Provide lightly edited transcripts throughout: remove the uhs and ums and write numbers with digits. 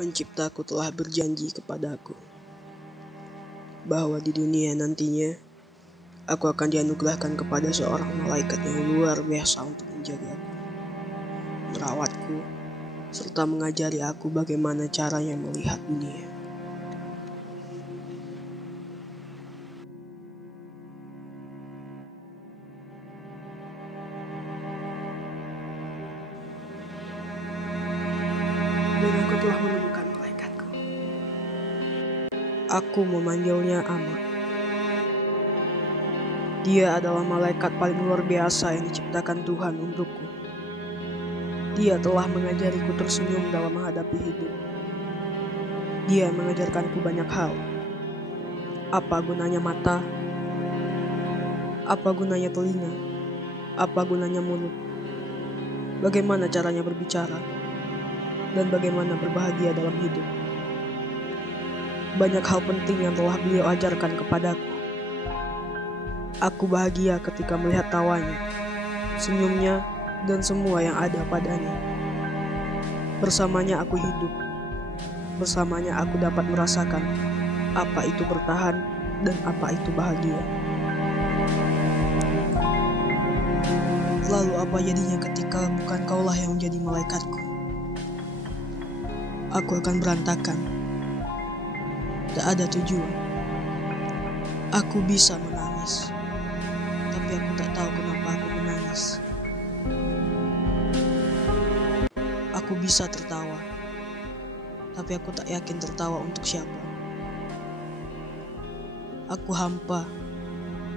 Penciptaku telah berjanji kepadaku bahwa di dunia nantinya aku akan dianugerahkan kepada seorang malaikat yang luar biasa untuk menjagaku, merawatku, serta mengajari aku bagaimana caranya melihat dunia. Dan aku telah menemukan malaikatku. Aku memanggilnya Ama. Dia adalah malaikat paling luar biasa yang diciptakan Tuhan untukku. Dia telah mengajariku tersenyum dalam menghadapi hidup. Dia mengajarkanku banyak hal. Apa gunanya mata? Apa gunanya telinga? Apa gunanya mulut? Bagaimana caranya berbicara? Dan bagaimana berbahagia dalam hidup. Banyak hal penting yang telah beliau ajarkan kepadaku. Aku bahagia ketika melihat tawanya, senyumnya, dan semua yang ada padanya. Bersamanya aku hidup. Bersamanya aku dapat merasakan apa itu bertahan dan apa itu bahagia. Lalu apa jadinya ketika bukan kaulah yang menjadi malaikatku? Aku akan berantakan. Tak ada tujuan. Aku bisa menangis, tapi aku tak tahu kenapa aku menangis. Aku bisa tertawa, tapi aku tak yakin tertawa untuk siapa. Aku hampa,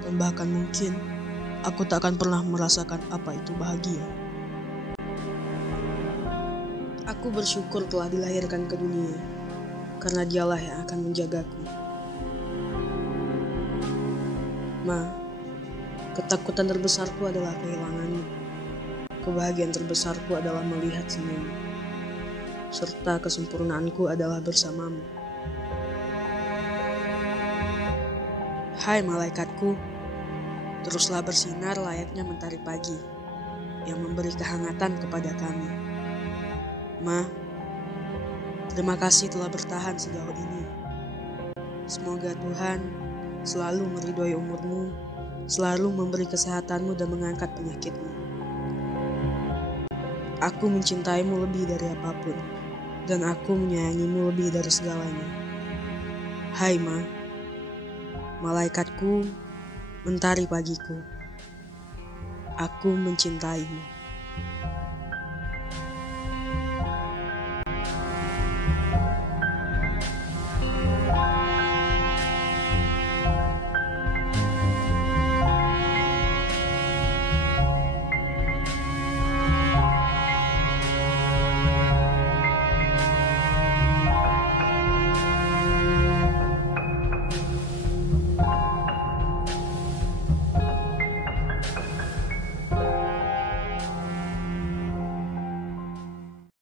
dan bahkan mungkin aku tak akan pernah merasakan apa itu bahagia. Aku bersyukur telah dilahirkan ke dunia, karena dialah yang akan menjagaku. Ma, ketakutan terbesarku adalah kehilanganmu. Kebahagiaan terbesarku adalah melihat senyummu. Serta kesempurnaanku adalah bersamamu. Hai malaikatku, teruslah bersinar layaknya mentari pagi yang memberi kehangatan kepada kami. Ma, terima kasih telah bertahan sejauh ini. Semoga Tuhan selalu meridhoi umurmu, selalu memberi kesehatanmu dan mengangkat penyakitmu. Aku mencintaimu lebih dari apapun, dan aku menyayangimu lebih dari segalanya. Hai Ma, malaikatku, mentari pagiku. Aku mencintaimu.